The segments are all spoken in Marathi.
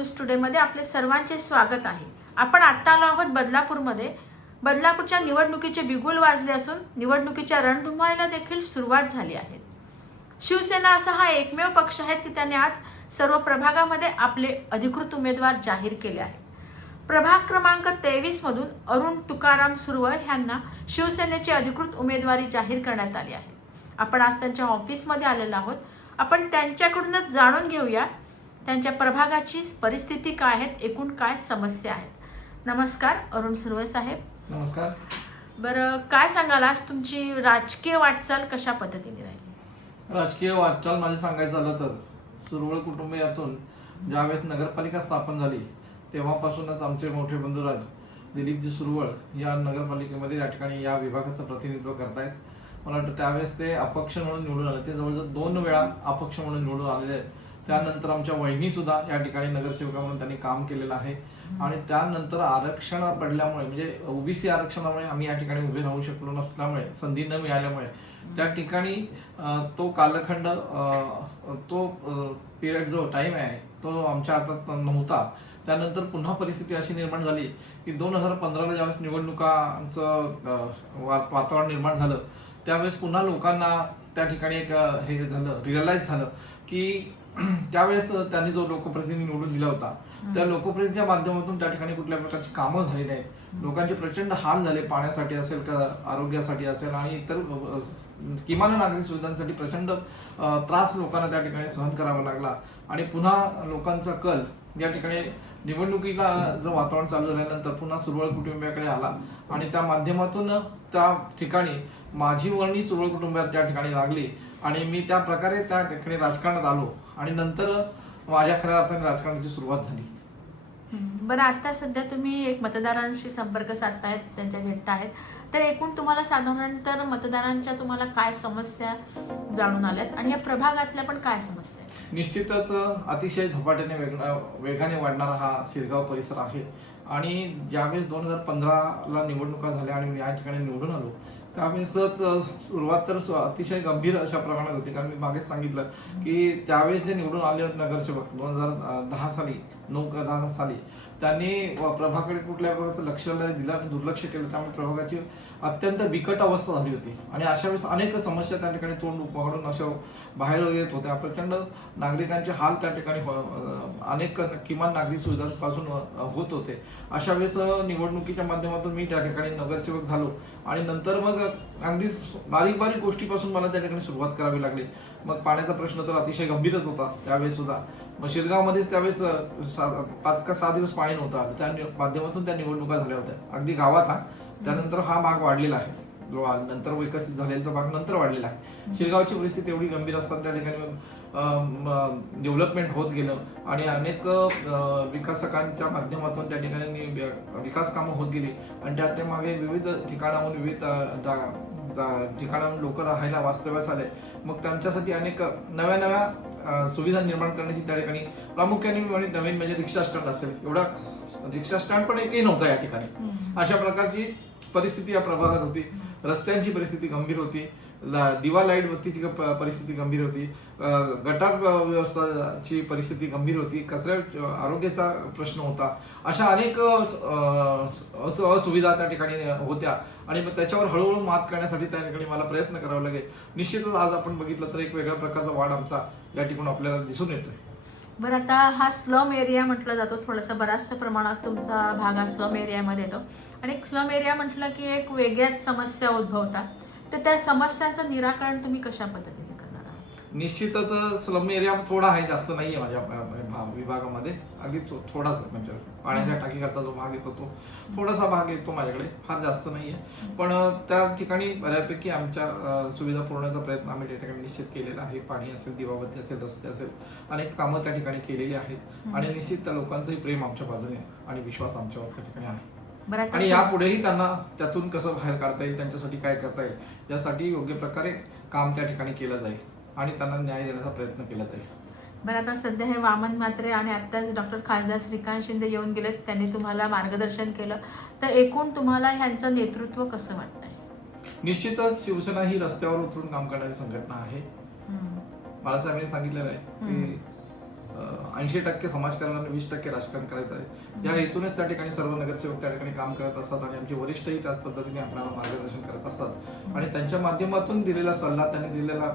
न्यूज टुडेमध्ये आपले सर्वांचे स्वागत आहे. आपण आत्ता आलो आहोत बदलापूरमध्ये. बदलापूरच्या निवडणुकीचे बिगुल वाजले असून निवडणुकीच्या रणधुमाळीला देखील सुरुवात झाली आहे. शिवसेना असा हा एकमेव पक्ष आहे की त्याने आज सर्व प्रभागामध्ये आपले अधिकृत उमेदवार जाहीर केले आहे प्रभाग क्रमांक तेवीसमधून अरुण तुकाराम सुरवळ यांना शिवसेनेची अधिकृत उमेदवारी जाहीर करण्यात आली आहे. आपण आज त्यांच्या ऑफिसमध्ये आलेलो आहोत. आपण त्यांच्याकडूनच जाणून घेऊया त्यांच्या प्रभागाची परिस्थिती काय आहेत एकूण काय समस्या आहेत? नमस्कार अरुण सुरवळ साहेब. नमस्कार. बरं काय सांगाल आज तुमची राजकीय वाटचाल कशा पद्धतीने राहिली? राजकीय वाटचाल माझे सांगायचं झालं तर सुरवळ कुटुंबियातून ज्यावेळेस नगरपालिका स्थापन झाली तेव्हापासूनच आमचे मोठे बंधुराज दिलीपजी सुरवळ या नगरपालिकेमध्ये या ठिकाणी या विभागाचं प्रतिनिधित्व करतायत. मला वाटतं त्यावेळेस ते अपक्ष म्हणून निवडून आले. ते जवळजवळ दोन वेळा अपक्ष म्हणून निवडून आलेले आहेत. त्यानंतर आमच्या वहिनी सुद्धा या ठिकाणी नगरसेविका म्हणून त्यांनी काम केलेलं आहे. आणि त्यानंतर आरक्षण पडल्यामुळे म्हणजे ओबीसी आरक्षणामुळे आम्ही या ठिकाणी उभे राहू शकलो नसल्यामुळे संधी न मिळाल्यामुळे त्या ठिकाणी तो कालखंड तो पिरियड जो टाइम आहे तो आमच्या हातात नव्हता. त्यानंतर पुन्हा परिस्थिती अशी निर्माण झाली की दोन हजार पंधराला ज्यावेळेस निवडणुकांचं वातावरण निर्माण झालं त्यावेळेस पुन्हा लोकांना त्या ठिकाणी एक हे झालं रिअलाइज झालं की त्यावेळेस त्यांनी जो लोकप्रतिनिधी निवडून दिला होता त्या लोकप्रतिनिधीच्या माध्यमातून त्या ठिकाणी कुठल्या प्रकारची कामं झाली नाहीत. लोकांचे प्रचंड हाल झाले पाण्यासाठी असेल का आरोग्यासाठी असेल आणि इतर किमान नागरिक सुविधांसाठी प्रचंड त्रास लोकांना त्या ठिकाणी सहन करावा लागला. आणि पुन्हा लोकांचा कल या ठिकाणी निवडणुकीला जर वातावरण चालू झाल्यानंतर पुन्हा सुरवळ कुटुंबियाकडे आला. आणि त्या माध्यमातून त्या ठिकाणी माझी वर्णी सुरवळ कुटुंबात त्या ठिकाणी लागली. आणि मी त्या प्रकारे त्या ठिकाणी राजकारणात आलो. आणि नंतर माझ्या खऱ्या अर्थाने राजकारणाची सुरुवात झाली. बरं आता सध्या तुम्ही एक मतदारांशी संपर्क साधतायत त्यांच्या भेटतायत तर एकूण तुम्हाला साधारणतः मतदारांच्या तुम्हाला काय समस्या जाणून आल्यात? आणि या प्रभागातल्या पण काय समस्या आहेत? निश्चितच अतिशय झपाट्याने वेगळा वेगाने वाढणारा हा शिरगाव परिसर आहे. आणि ज्यावेळेस दोन हजार पंधराला निवडणुका झाल्या आणि मी या ठिकाणी निवडून आलो त्यावेळेसच सुरुवात तर अतिशय गंभीर अशा प्रमाणात होती. कारण मी मागेच सांगितलं की त्यावेळेस जे निवडून आले होते नगरसेवक दोन हजार दहा साली नऊ का दहा साली त्यांनी व प्रभाकडे कुठल्या प्रकारचं लक्ष नाही दिलं आणि दुर्लक्ष केलं. त्यामुळे प्रभागाची अत्यंत बिकट अवस्था झाली होती. आणि अशा वेळेस अनेक समस्या त्या ठिकाणी तोंड उपाडून अशा बाहेर येत होत्या. प्रचंड नागरिकांचे हाल त्या ठिकाणी हो, अनेक किमान नागरिक सुविधांपासून होत होते. अशा वेळेस निवडणुकीच्या माध्यमातून मी त्या ठिकाणी नगरसेवक झालो. आणि नंतर मग अगदी बारीक बारीक गोष्टीपासून मला त्या ठिकाणी सुरुवात करावी लागली. मग पाण्याचा प्रश्न तर अतिशय गंभीरच होता त्यावेळेस सुद्धा. मग शिरगावमध्येच त्यावेळेस पाच का सहा दिवस पाणी नव्हतं आलं. त्या माध्यमातून त्या निवडणुका झाल्या होत्या. अगदी गावात हा. त्यानंतर हा भाग वाढलेला आहे. नंतर विकसित झालेला तो भाग नंतर वाढलेला आहे. शिरगावची परिस्थिती एवढी गंभीर असताना त्या ठिकाणी डेव्हलपमेंट होत गेलं. आणि अनेक विकासकांच्या माध्यमातून त्या ठिकाणी विकास कामं होत गेली. आणि त्यात ते मागे विविध ठिकाणाहून विविध ठिकाणाहून लोक राहायला वास्तव्यास आले. मग त्यांच्यासाठी अनेक नव्या नव्या सुविधा निर्माण करण्याची त्या ठिकाणी प्रामुख्याने मी म्हणेन नवीन म्हणजे रिक्षा स्टँड असेल. एवढा रिक्षा स्टँड पण एकही नव्हता या ठिकाणी. अशा प्रकारची परिस्थिती या प्रभागात होती. रस्त्यांची परिस्थिती गंभीर होती. ला- दिवा लाइट बत्तीची परिस्थिती गंभीर होती. गटार व्यवस्थाची परिस्थिती गंभीर होती. कचऱ्या आरोग्याचा प्रश्न होता. अशा अनेक अस- असुविधा त्या ठिकाणी होत्या. आणि मग त्याच्यावर हळूहळू मात करण्यासाठी त्या ठिकाणी मला प्रयत्न करावा लागेल. निश्चितच आज आपण बघितलं तर एक वेगळ्या प्रकारचा वाढ आमचा या ठिकाणी आपल्याला दिसून येतोय. बरं आता हा स्लम एरिया म्हटला जातो. थोडासा बऱ्याचशा प्रमाणात तुमचा भाग हा स्लम एरियामध्ये येतो. आणि स्लम एरिया म्हटलं की एक वेगळ्याच समस्या उद्भवतात. तर त्या समस्यांचं निराकरण तुम्ही कशा पद्धतीने निश्चितच स्लम एरिया थोडा आहे जास्त नाही आहे माझ्या विभागामध्ये. अगदी तो थोडाच आहे म्हणजे पाण्याच्या टाकीकरता जो भाग येतो तो थोडासा भाग येतो माझ्याकडे फार जास्त नाही आहे पण त्या ठिकाणी बऱ्यापैकी आमच्या सुविधा पुरवण्याचा प्रयत्न आम्ही त्या ठिकाणी निश्चित केलेला आहे. पाणी असेल दिवाबत्ती असेल रस्ते असेल अनेक कामं त्या ठिकाणी केलेली आहेत. आणि निश्चित त्या लोकांचंही प्रेम आमच्या बाजूने आणि विश्वास आमच्यावर त्या ठिकाणी आहे. आणि यापुढेही त्यांना त्यातून कसं बाहेर काढता येईल त्यांच्यासाठी काय करता येईल यासाठी योग्य प्रकारे काम त्या ठिकाणी केलं जाईल. आणि त्यांना न्याय देण्याचा प्रयत्न केला जाईल बरं आता सध्या हे वामन म्हात्रे आणि आत्ताच डॉक्टर खासदार श्रीकांत शिंदे येऊन गेलेत त्यांनी तुम्हाला मार्गदर्शन केलं. तर एकूण तुम्हाला ह्यांचं नेतृत्व कसं वाटतंय? निश्चितच शिवसेना ही रस्त्यावर उतरून काम करणारी संघटना आहे. बाळासाहेबांनी सांगितलेलं आहे की ऐंशी टक्के समाजकारण आणि वीस टक्के राजकारण करायचं आहे. या हेतूनच त्या ठिकाणी सर्व नगरसेवक त्या ठिकाणी काम करत असतात आणि आमचे वरिष्ठही त्याच पद्धतीने आपल्याला मार्गदर्शन करत असतात. आणि त्यांच्या माध्यमातून दिलेला सल्ला त्यांनी दिलेला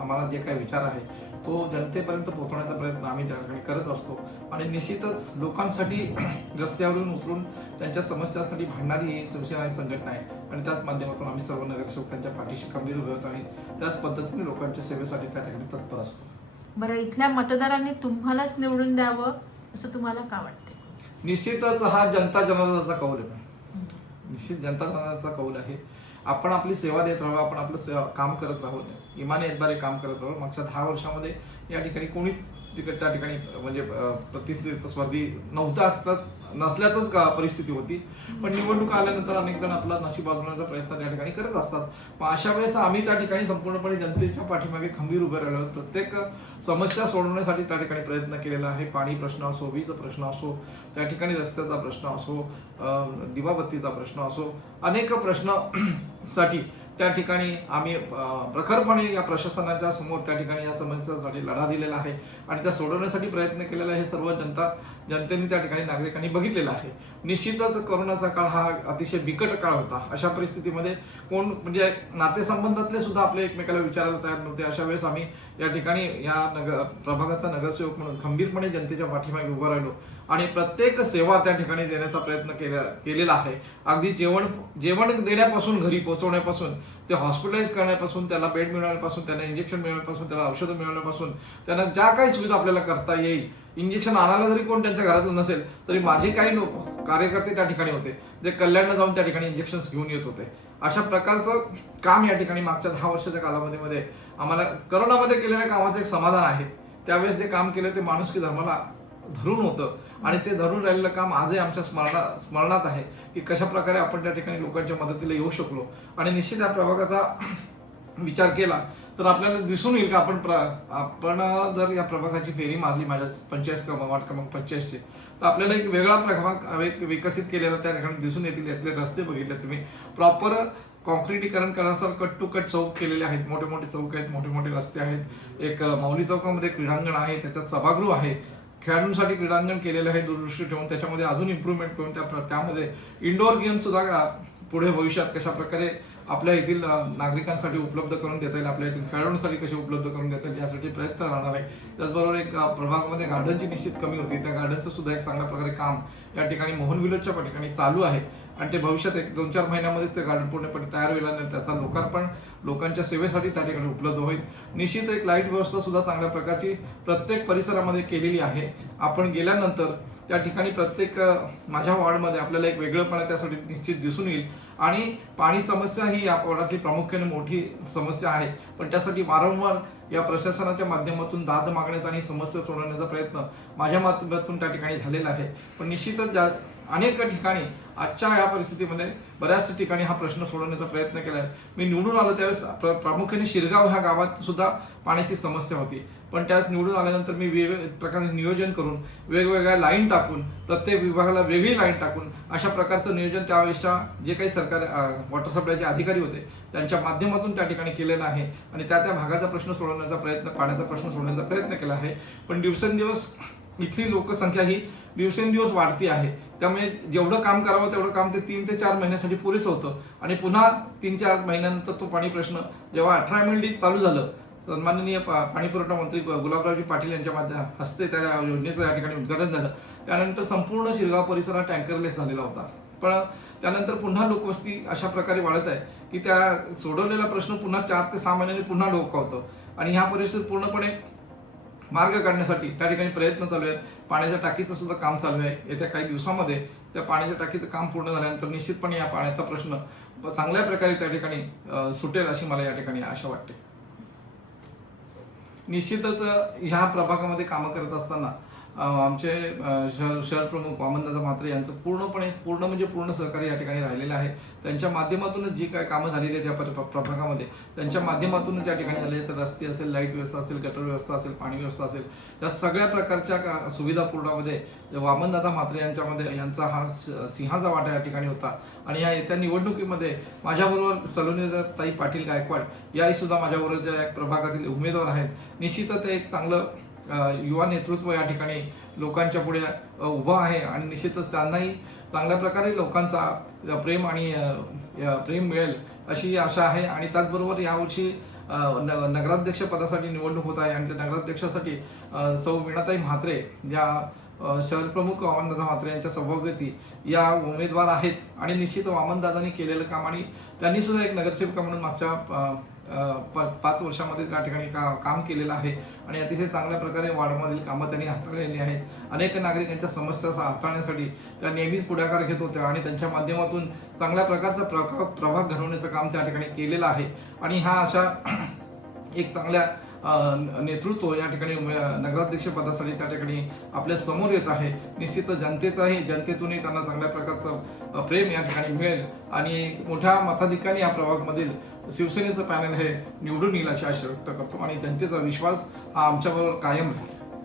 आम्हाला जे काही विचार आहे तो जनतेपर्यंत पोहोचवण्याचा प्रयत्न आम्ही त्या ठिकाणी करत असतो. आणि निश्चितच लोकांसाठी रस्त्यावरून उतरून त्यांच्या समस्यांसाठी भांडणारी ही शिवसेना संघटना आहे. आणि त्याच माध्यमातून आम्ही सर्व नगरसेवक त्यांच्या पाठीशी खंबीर उभे होतो आणि त्याच पद्धतीने लोकांच्या सेवेसाठी त्या ठिकाणी तत्पर असतो. बरं इथल्या मतदारांनी तुम्हालाच निवडून द्यावं असं तुम्हाला का वाटते निश्चितच हा जनता जनार्दनाचा कौल आहे. निश्चित जनता जनार्दनाचा कौल आहे. आपण आपली सेवा देत राहू आपण आपलं सेवा काम करत राहू इमाने काम करत राहू मागच्या दहा वर्षामध्ये या ठिकाणी कोणीच तिकडे त्या ठिकाणी म्हणजे अं, प्रतिस्पर्धी स्पर्धी नव्हता असतात नसल्यातच का परिस्थिती होती. पण निवडणूक आल्यानंतर अनेक जण आपला नशीब वाजवण्याचा प्रयत्न त्या ठिकाणी करत असतात. पण अशा वेळेस आम्ही त्या ठिकाणी संपूर्णपणे जनतेच्या पाठीमागे खंबीर उभे राहिलो. प्रत्येक समस्या सोडवण्यासाठी त्या ठिकाणी प्रयत्न केलेला आहे. पाणी प्रश्न असो वीज प्रश्न असो त्या ठिकाणी रस्त्याचा प्रश्न असो दिवाबत्तीचा प्रश्न असो अनेक प्रश्नसाठी त्या ठिकाणी आम्ही प्रखरपणे या प्रशासनाच्या समोर त्या ठिकाणी या समस्यासाठी लढा दिलेला आहे. आणि त्या सोडवण्यासाठी प्रयत्न केलेला आहे हे सर्व जनता जनतेने त्या ठिकाणी नागरिकांनी बघितलेलं आहे. निश्चितच कोरोनाचा काळ हा अतिशय बिकट काळ होता. अशा परिस्थितीमध्ये कोण म्हणजे नातेसंबंधातले सुद्धा आपले एकमेकाला विचारायला तयार नव्हते. अशा वेळेस आम्ही या ठिकाणी या नगर प्रभागाचा नगरसेवक म्हणून खंबीरपणे जनतेच्या पाठीमागे उभं राहिलो. आणि प्रत्येक सेवा त्या ठिकाणी देण्याचा प्रयत्न केला केलेला आहे. अगदी जेवण जेवण देण्यापासून घरी पोहोचवण्यापासून ते हॉस्पिटलाइज करण्यापासून त्याला बेड मिळवण्यापासून त्याला इंजेक्शन मिळवण्यापासून त्याला औषधं मिळवण्यापासून त्यांना ज्या काही सुविधा आपल्याला करता येईल इंजेक्शन आणायला जरी कोण त्यांच्या घरातून नसेल तरी माझे काही लोक कार्यकर्ते त्या ठिकाणी होते. जे कल्याणला जाऊन त्या ठिकाणी इंजेक्शन घेऊन येत होते. अशा प्रकारचं काम या ठिकाणी मागच्या दहा वर्षाच्या कालावधीमध्ये आम्हाला करोनामध्ये केलेल्या कामाचं एक समाधान आहे. त्यावेळेस ते काम केलं ते माणुसकी धर्माला धरून होतं. आणि ते धरून राहिलेलं काम आजही आमच्या स्मरणा स्मरणात आहे की कशा प्रकारे आपण त्या ठिकाणी लोकांच्या मदतीला येऊ शकलो. आणि निश्चित या प्रभागाचा विचार केला तर आपल्याला दिसून येईल का आपण प्र आपण जर या प्रभागाची फेरी मारली माझ्या पंचायत क्रमांक वार्ड क्रमांक पंच्याऐंशी तर आपल्याला एक वेगळा प्रभाग एक विकसित केलेला त्या ठिकाणी दिसून येतील. यातले रस्ते बघितले तुम्ही. प्रॉपर कॉन्क्रिटीकरण करण्यासर कट टू कट चौक केलेले आहेत. मोठे मोठे चौक आहेत मोठे मोठे रस्ते आहेत. एक माऊली चौकामध्ये क्रीडांगण आहे. त्याच्यात सभागृह आहे. खेळाडूंसाठी क्रीडांगण केलेलं आहे दूरदृष्टी ठेवून त्याच्यामध्ये अजून इम्प्रूव्हमेंट करून त्या प्र- त्यामध्ये इंडोर गेम सुद्धा पुढे भविष्यात कशा प्रकारे आपल्या येथील नागरिकांसाठी उपलब्ध करून देता येईल आपल्या येथील खेळाडूंसाठी कसे उपलब्ध करून देता येईल यासाठी प्रयत्न राहणार आहे. त्याचबरोबर एक प्रभागामध्ये गार्डनची निश्चित कमी होती. त्या गार्डनचं सुद्धा एक चांगल्या प्रकारे काम या ठिकाणी मोहन विलोदच्या ठिकाणी चालू आहे. आणि ते भविष्यात एक दोन चार महिन्यामध्येच ते गार्डन पूर्णपणे तयार होईल आणि त्याचा लोकार्पण लोकांच्या सेवेसाठी त्या ठिकाणी उपलब्ध होईल. निश्चित एक लाइट व्यवस्था सुद्धा चांगल्या प्रकारची प्रत्येक परिसरामध्ये केलेली आहे. आपण गेल्यानंतर त्या ठिकाणी प्रत्येक माझ्या वॉर्डमध्ये आपल्याला एक वेगळंपणा त्यासाठी निश्चित दिसून येईल. आणि पाणी समस्या ही या वॉर्डातली प्रामुख्याने मोठी समस्या आहे. पण त्यासाठी वारंवार या प्रशासनाच्या माध्यमातून दाद मागण्याचा आणि समस्या सोडवण्याचा प्रयत्न माझ्या माध्यमातून त्या ठिकाणी झालेला आहे. पण निश्चितच ज्या अनेक ठिकाणी आजच्या या परिस्थितीमध्ये बऱ्याच ठिकाणी हा प्रश्न सोडवण्याचा प्रयत्न केला आहे. मी निवडून आलो त्यावेळेस प्र- प्रामुख्याने शिरगाव ह्या गावात सुद्धा पाण्याची समस्या होती. पण त्याच निवडून आल्यानंतर मी वेगवेगळ्या प्रकारे नियोजन करून वेगवेगळ्या लाईन टाकून प्रत्येक विभागाला वेगळी लाईन टाकून अशा प्रकारचं नियोजन त्यावेळेसच्या जे काही सरकार वॉटर सप्लायचे अधिकारी होते त्यांच्या माध्यमातून त्या ठिकाणी केलेलं आहे. आणि त्या त्या भागाचा प्रश्न सोडवण्याचा प्रयत्न पाण्याचा प्रश्न सोडवण्याचा प्रयत्न केला आहे. पण दिवसेंदिवस इथली लोकसंख्या ही दिवसेंदिवस वाढती आहे. त्यामुळे जेवढं काम करावं तेवढं काम ते तीन ते चार महिन्यासाठी पुरेसं होतं. आणि पुन्हा तीन चार महिन्यानंतर तो पाणी प्रश्न जेव्हा अठरा एम डी चालू झालं सन्माननीय पा- पाणीपुरवठा मंत्री गुलाबरावजी पाटील यांच्या माध्यम हस्ते त्या योजनेचं या ठिकाणी उद्घाटन झालं. त्यानंतर संपूर्ण शिरगाव परिसर हा टँकरलेस झालेला होता. पण त्यानंतर पुन्हा लोकवस्ती अशा प्रकारे वाढत आहे की त्या सोडवलेला प्रश्न पुन्हा चार ते सहा महिन्यांनी पुन्हा डोकावतो. आणि ह्या परिस्थितीत पूर्णपणे मार्ग काढण्यासाठी त्या ठिकाणी प्रयत्न चालू आहेत. पाण्याच्या टाकीचं सुद्धा काम चालू आहे. येत्या काही दिवसामध्ये त्या पाण्याच्या टाकीचं काम पूर्ण झाल्यानंतर निश्चितपणे या पाण्याचा प्रश्न चांगल्या प्रकारे त्या ठिकाणी सुटेल अशी मला या ठिकाणी आशा वाटते. निश्चितच ह्या प्रभागामध्ये कामं करत असताना आमचे शहर शहर प्रमुख वामनदादा म्हात्रे यांचं पूर्णपणे पूर्ण म्हणजे पूर्ण सहकार्य या ठिकाणी राहिलेलं आहे. त्यांच्या माध्यमातूनच जी काय कामं झालेली आहेत या प्र- प्रभागामध्ये त्यांच्या माध्यमातूनच या ठिकाणी झाले तर रस्ते असेल लाइट व्यवस्था असेल गटर व्यवस्था असेल पाणी व्यवस्था असेल या सगळ्या प्रकारच्या का- सुविधा पूर्णामध्ये वामनदादा म्हात्रे यांच्यामध्ये यांचा हा स- सिंहाचा वाटा या ठिकाणी होता. आणि या येत्या निवडणुकीमध्ये माझ्याबरोबर सलोनी ताई पाटील गायकवाड याही सुद्धा माझ्याबरोबर ज्या या प्रभागातील उमेदवार आहेत. निश्चितच ते एक चांगलं युवा नेतृत्व या ठिकाणी लोकांच्या पुढे उभं आहे आणि निश्चितच त्यांनाही चांगल्या प्रकारे लोकांचा प्रेम आणि प्रेम मिळेल अशी आशा आहे. आणि त्याचबरोबर यावर्षी न- नगराध्यक्ष पदासाठी निवडणूक होत आहे आणि त्या नगराध्यक्षासाठी सौ वीणाताई म्हात्रे या शहरप्रमुख वामनदादा म्हात्रे यांच्या सभागती या उमेदवार आहेत. आणि निश्चित वामनदादांनी केलेलं काम आणि त्यांनी सुद्धा एक नगरसेविका म्हणून मागच्या पाच वर्षामध्ये त्या ठिकाणी का काम केलेलं आहे आणि अतिशय चांगल्या प्रकारे वार्डमधील कामं त्यांनी हाताळलेली आहेत. अनेक नागरिकांच्या समस्या हाताळण्यासाठी त्या नेहमीच पुढाकार घेत होत्या आणि त्यांच्या माध्यमातून चांगल्या प्रकारचा प्रका प्रभाग घडवण्याचं काम त्या ठिकाणी केलेलं आहे. आणि हा अशा एक चांगल्या नेतृत्व या ठिकाणी नगराध्यक्ष पदासाठी त्या ठिकाणी आपल्यासमोर येत आहे. निश्चित जनतेचाही जनतेतूनही त्यांना चांगल्या प्रकारचं प्रेम या ठिकाणी मिळेल. आणि मोठ्या मताधिकाने या प्रभागमधील शिवसेनेचं पॅनल हे निवडून येईल अशी आशा व्यक्त करतो आणि जनतेचा विश्वास हा आमच्याबरोबर कायम राहील.